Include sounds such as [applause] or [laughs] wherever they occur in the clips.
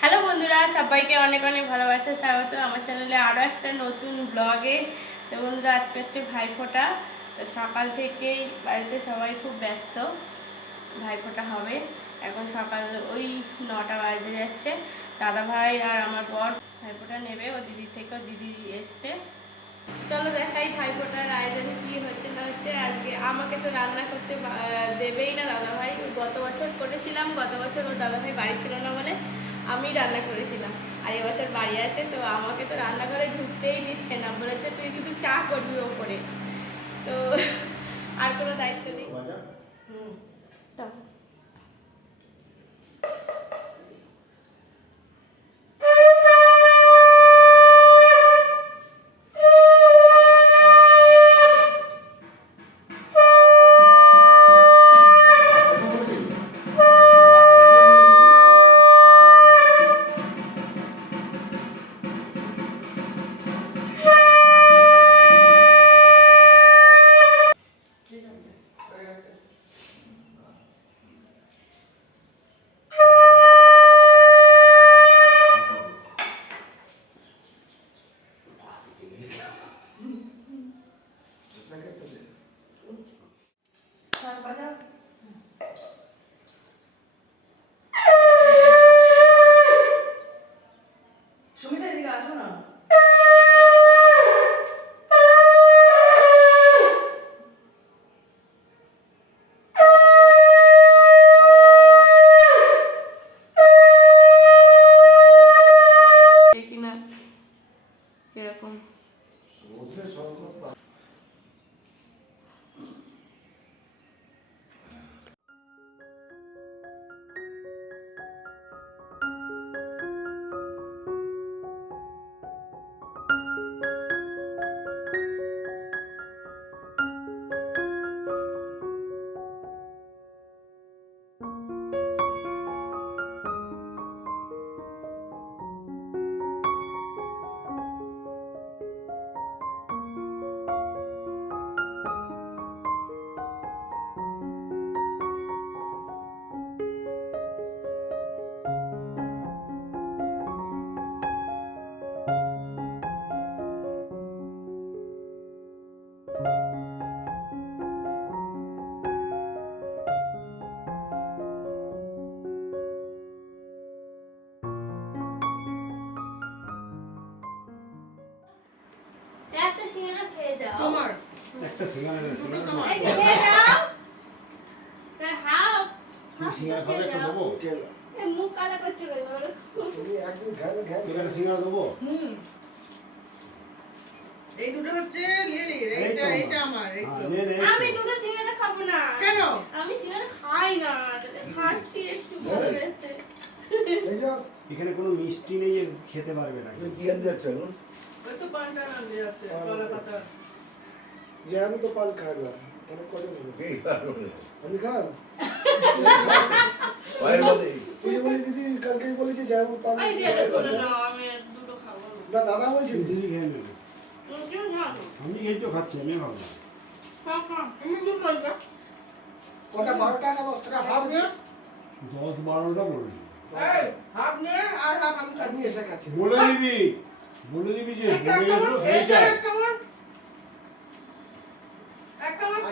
Hello বন্ধুরা, সবাইকে অনেক অনেক ভালোবাসা, স্বাগত। আমার চ্যানেলে আরও একটা নতুন ব্লগে। তো বন্ধুরা, আজকে হচ্ছে ভাইফোঁটা। তো সকাল থেকেই বাড়িতে সবাই খুব ব্যস্ত। ভাইফোঁটা হবে। এখন সকাল ওই নটা বাজতে যাচ্ছে। দাদা ভাই আর আমার বর ভাইফোঁটা নেবে ও দিদির থেকে ও দিদি এসছে। চলো দেখাই ভাইফোঁটার আয়োজনে কি হচ্ছে না হচ্ছে। আজকে আমাকে তো রান্না করতে দেবেই না দাদা ভাই গত বছর করেছিলাম গত বছর ও দাদা ভাই বাড়ি ছিল না বলে আমি রান্না করেছিলাম। আর এবছর বাড়ি আছে তো আমাকে তো রান্নাঘরে ঢুকতেই দিচ্ছে না। বলেছে তুই শুধু চা করবি ওপরে। তো আর কোনো দায়িত্ব নেই। তো এই দুটো হচ্ছে লিলির এইটা এইটা আমার এই তো নে, নে, আমি দুটো সিঙ্গারা খাব না কেন আমি সিঙ্গারা খাই না খাচ্ছি একটু ভালো লেগেছে এখানে কোনো মিষ্টি নেই খেতে পারবে না তুমি কি আনতে যাচ্ছ এখন? তো পানটা নাম যাচ্ছে কলা পাতা যে আমি তো পান খাই না তাহলে কত নেব? আমি খান? [laughs] তুই বলি দিদি কালকেই বলেছি যে আমি পান না। দাদা বলছি দিদি খেয়ে নেবে। আমি এই তো খাচ্ছি আমি না। বলছো কটা বারো টাকা দশ টাকা ভাবছি। দশ বারোটা এই হাফ নে আর হাফ আমি খাচ্ছি এসে খাচ্ছি বলে দিবি বলে দিবি যে বলে এসো কামড় হয়ে এই যে যায় একটা কামড় একটা কামড় খেয়ে যাবে তো এটা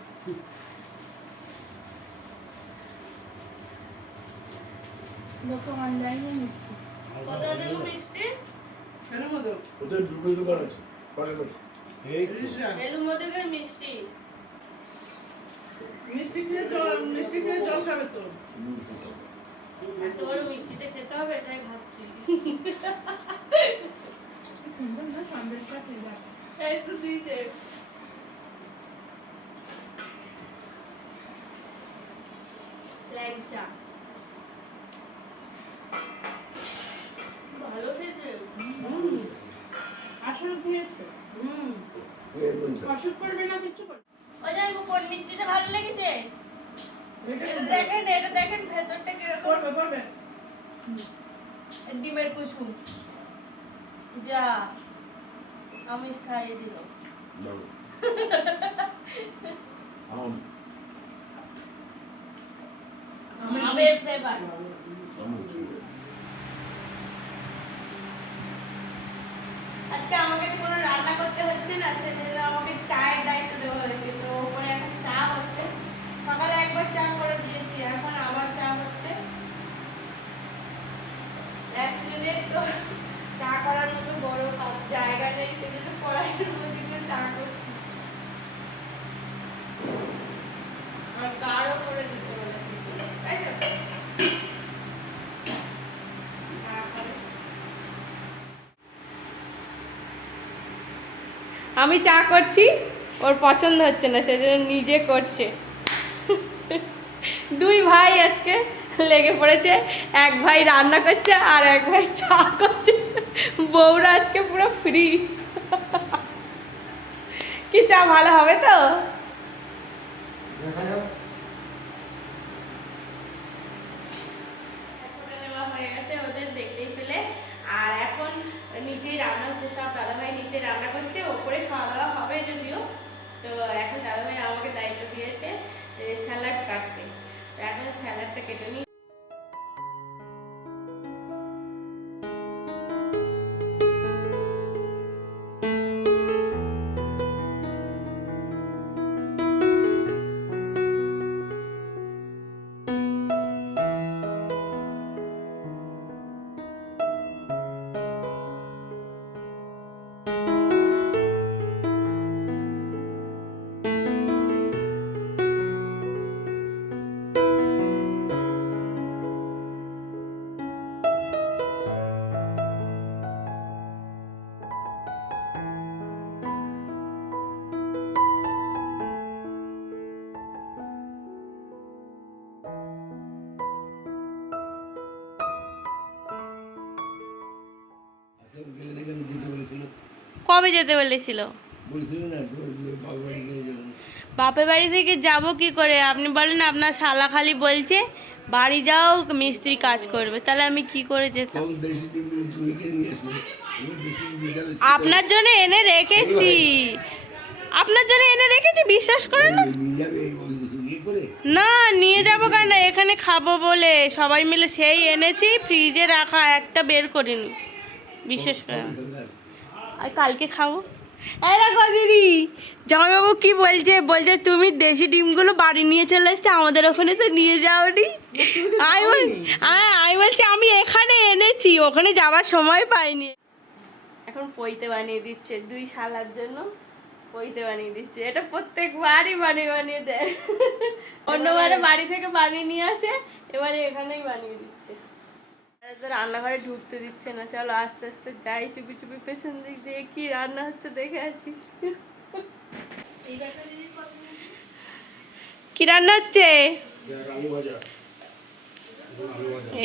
লোক অনলাইনে নিচ্ছে। কত দেবো মিষ্টি? কেন মতো ওদের দুটো দোকান আছে তো। রিসরা এলু মধ্যে মিষ্টি। মিষ্টি খেয়ে জল মিষ্টি খেয়ে জল খাবে তো। বড় মিষ্টিতে খেতে হবে তাই ভাবছি। এই তো দিতে। ল্যাংচা ভালো খেতে হুম আসলে খেয়েছে হুম এর মধ্যে। অসুখ করবে না কিছু করবে ওই যে কোন মিষ্টিটা ভালো লেগেছে এটা দেখেন এটা দেখেন ভেতরটা কীরকম করবে করবে ডিমের কুসুম। যা আমিষ খাইয়ে দিল। [laughs] আমের ফ্লেভার আজকে আমাকে তো কোনো রান্না করতে হচ্ছে না সেজন্য আমাকে চায়ের দায়িত্ব দেওয়া হয়েছে তো ওপরে এখন চা হচ্ছে সকালে একবার চা করে দিয়েছি এখন আবার চা হচ্ছে একজনের তো চা করার মতো বড় কাপ- জায়গা নেই সেজন্য কড়াইয়ের মধ্যে করে চা করছি আর গাঢ় করে দিতে বলেছি তাই তো চা করে আমি চা করছি, ওর পছন্দ হচ্ছে না, সেজন্য নিজে করছে। দুই ভাই আজকে লেগে পড়েছে, এক ভাই রান্না করছে আর এক ভাই চা করছে। বউরা আজকে পুরো ফ্রি কি চা ভালো হবে তো? দেখা যাক। কবে যেতে বলেছিল। বাপের বাড়ি থেকে যাব কি করে? আপনি বলেন আপনার শালা খালি বলছে বাড়ি যাও মিস্ত্রি কাজ করবে। তাহলে আমি কি করে যেতাম? আপনার জন্য এনে রেখেছি। আপনার জন্য এনে রেখেছি বিশ্বাস করেন না? নিয়ে যাবে ওই করে? না নিয়ে যাব কেন? এখানে খাব বলে সবাই মিলে সেই এনেছি ফ্রিজে রাখা একটা বের করিনি। বিশ্বাস করে আর কালকে খাব। দিদি জামাইবাবু কি বলছে? বলছে তুমি দেশি ডিমগুলো বাড়ি নিয়ে চলে এসছে আমাদের ওখানে তো নিয়ে যাওনি। আমি হ্যাঁ আমি বলছি আমি এখানে এনেছি ওখানে যাওয়ার সময় পাইনি। এখন পইতে বানিয়ে দিচ্ছে দুই সালার জন্য পইতে বানিয়ে দিচ্ছে। এটা প্রত্যেকবারই বানিয়ে বানিয়ে দেয়। অন্যবারে বাড়ি থেকে বানিয়ে নিয়ে আসে এবারে এখানেই বানিয়ে দিচ্ছে। রান্নাঘরে ঢুকতে দিচ্ছে না। চলো আস্তে আস্তে যাই চুপি চুপি পেছন দিক দিয়ে কি রান্না হচ্ছে দেখে আসি। কি রান্না হচ্ছে?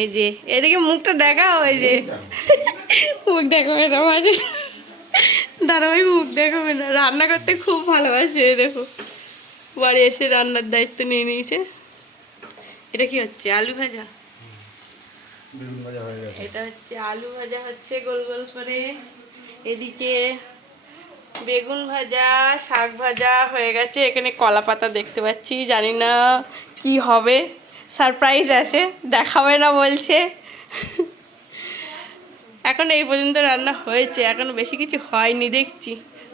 এই যে, এদিকে মুখটা দেখাও, এই যে। মুখ দেখাবে না, মাঝে। দাদাভাই মুখ দেখাবে না। রান্না করতে খুব ভালোবাসে দেখো। বাড়ি এসে রান্নার দায়িত্ব নিয়ে নিয়েছে। এটা কি হচ্ছে? আলু ভাজা? এটা হচ্ছে আলু ভাজা হচ্ছে গোল গোল করে। এদিকে বেগুন ভাজা শাক ভাজা হয়ে গেছে। এখানে কলা পাতা দেখতে পাচ্ছি জানি না কি হবে। সারপ্রাইজ আছে দেখাবে না বলছে। এখন এই পর্যন্ত রান্না হয়েছে এখন বেশি কিছু হয়নি দেখছি।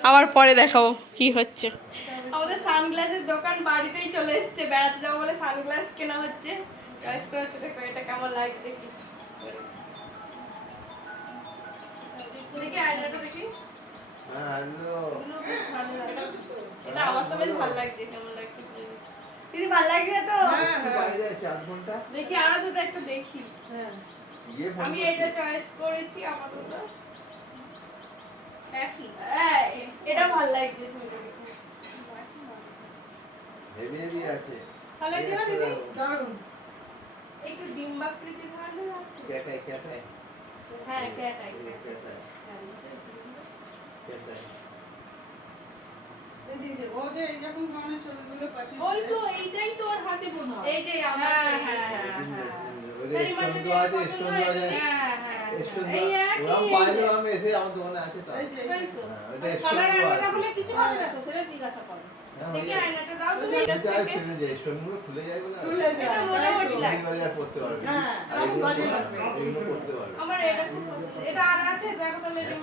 আবার পরে দেখাবো কি হচ্ছে। আমাদের সানগ্লাসের দোকান বাড়িতেই চলে এসছে বেড়াতে যাব বলে সানগ্লাস কেনা হচ্ছে। চয়েস করে হচ্ছে দেখো এটা কেমন লাগে দেখি। দিদি ভালো লাগবে তো? হ্যাঁ হ্যাঁ। দেখি আরও দুটো একটা দেখি। হ্যাঁ। আমি এটা চয়েস করেছি আপাতত। হ্যাঁ, এটা ভালো লাগছে হেভি হেভি আছে। ভালো লাগছে না দিদি? দারুণ। একটু ডিম্বাকৃতি ধরনের আছে। ক্যাটাই ক্যাটাই। হ্যাঁ ক্যাটাই। ক্যাটাই এই যে- যে, ও যে এইরকম ধরনের ছবিগুলো পাঠিয়েছে। ওই তো এইটাই তোর হাতে বোনা। এই যে আমার হ্যাঁ, হ্যাঁ,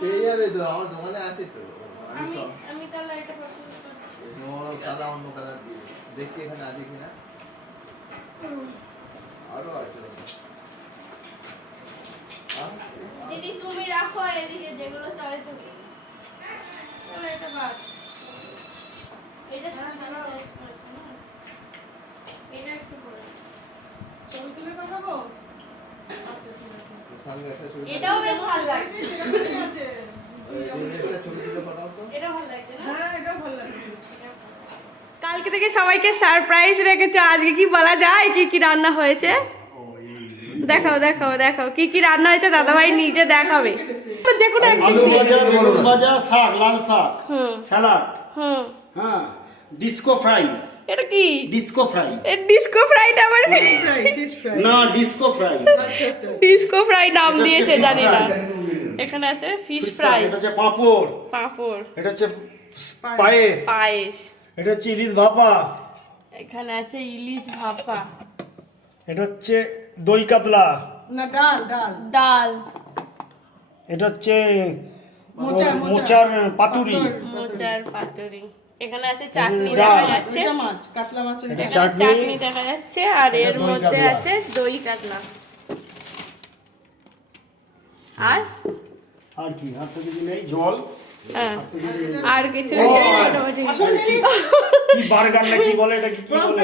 পেয়ে যাবে তো আমার দোকানে আছে তো। আমি আমি সব আমি তাহলে এটা পছন্দ অন্য কালার দিয়ে দেখছি এখানে আছে কিনা আরও আছে দিদি তুমি রাখো এদিকে যেগুলো চয়েস এটা বাদ এটা তুমি? এটা একটু করে পাঠাবো? এটাও বেশ ভালো লাগছে তো হ্যাঁ, এটাও ভালো লাগছে। কালকে থেকে সবাইকে সারপ্রাইজ রেখেছো। আজকে কি বলা যায়? কি কি রান্না হয়েছে? দেখাও দেখাও দেখাও। কি কি রান্না হয়েছে? দাদাভাই নিজে দেখাবে। যে কোনো একদিন। ভাজা শাক লাল শাক হুম। স্যালাড। হুম। হ্যাঁ ডিস্কো ফ্রাই এটা কি? ডিস্কো ফ্রাই ডিস্কো ফ্রাইটা আবার ফ্রাই, না ডিস্কো ফ্রাই। ডিস্কো ফ্রাই নাম দিয়েছে জানি না। এখানে আছে ফিশ ফ্রাই এটা হচ্ছে পাঁপড়। পাঁপড়। এটা হচ্ছে পায়েস। পায়েস। এটা হচ্ছে ইলিশ ভাপা। এখানে আছে ইলিশ ভাপা। এটা হচ্ছে দই কাতলা। না, ডাল, ডাল। ডাল। এটা হচ্ছে মোচা, তোর মোচা। মোচার পাতুরি। মোচার পাতুরি। এখানে আছে চাটনি দেখা যাচ্ছে। মাছ, কাতলা চাটনি। চাটনি দেখা যাচ্ছে। আর এর মধ্যে আছে দই কাতলা। আর আর কি? আর তো কিছু নেই? জল? হ্যাঁ, আর কিছু কি বার্গার না কি বলে এটা কি কি বলে?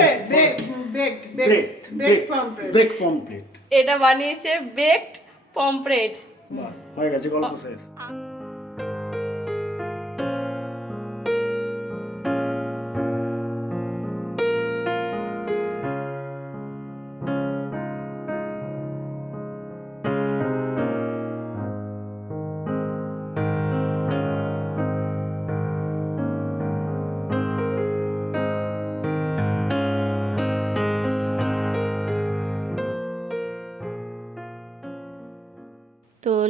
Baked, baked ব্রেক পমপ্লেট এটা বানিয়েছে বেকড পমফ্রেট হয়ে গেছে গল্প শেষ।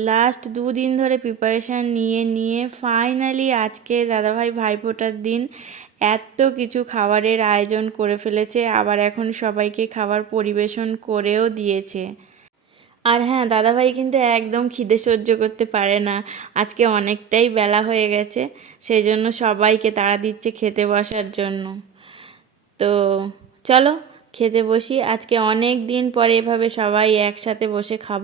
লাস্ট দুদিন ধরে প্রিপারেশান নিয়ে নিয়ে ফাইনালি আজকে দাদাভাই ভাইফোঁটার দিন এত কিছু খাবারের আয়োজন করে ফেলেছে, আবার এখন সবাইকে খাবার পরিবেশন করেও দিয়েছে। আর হ্যাঁ দাদাভাই কিন্তু একদম খিদে সহ্য করতে পারে না। আজকে অনেকটাই বেলা হয়ে গেছে সেই জন্য সবাইকে তাড়া দিচ্ছে খেতে বসার জন্য। তো চলো, খেতে বসি। আজকে অনেক দিন পরে এভাবে সবাই একসাথে বসে খাব।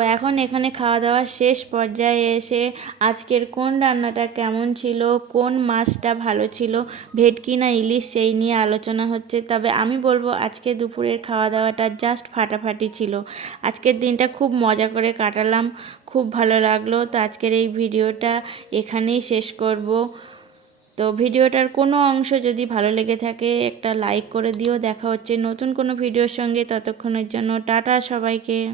এখন এখানে খাওয়া দাওয়ার শেষ পর্যায়ে এসে আজকের কোন রান্নাটা কেমন ছিল, কোন মাছটা ভালো ছিল, ভেটকি না ইলিশ সেই নিয়ে আলোচনা হচ্ছে। তবে আমি বলব আজকে দুপুরের খাওয়া দাওয়াটা জাস্ট ফাটাফাটি ছিল। আজকের দিনটা খুব মজা করে কাটালাম, খুব ভালো লাগল। তো আজকের এই ভিডিওটা এখানেই শেষ করব। তো ভিডিওটার কোনো অংশ যদি ভালো লেগে থাকে, একটা লাইক করে দিও। দেখা হচ্ছে নতুন কোনো ভিডিওর সঙ্গে। ততক্ষণের জন্য টাটা সবাইকে।